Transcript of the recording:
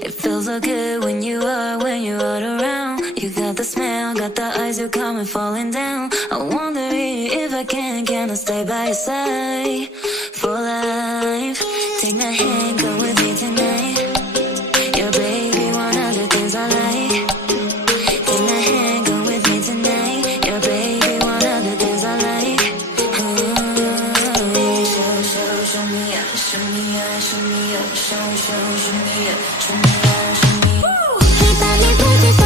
It feels so good when you're all around. You got the smell, got the eyes, you're coming falling down. I wonder if I can I stay by your side for life? Take my hand, go with me tonight. Yeah, baby, one of the things I like. Take my hand, go with me tonight. Yeah, baby, one of the things I like. Show me up, show me up, show me up, show me up, show me up, show me up. Keep on me with this.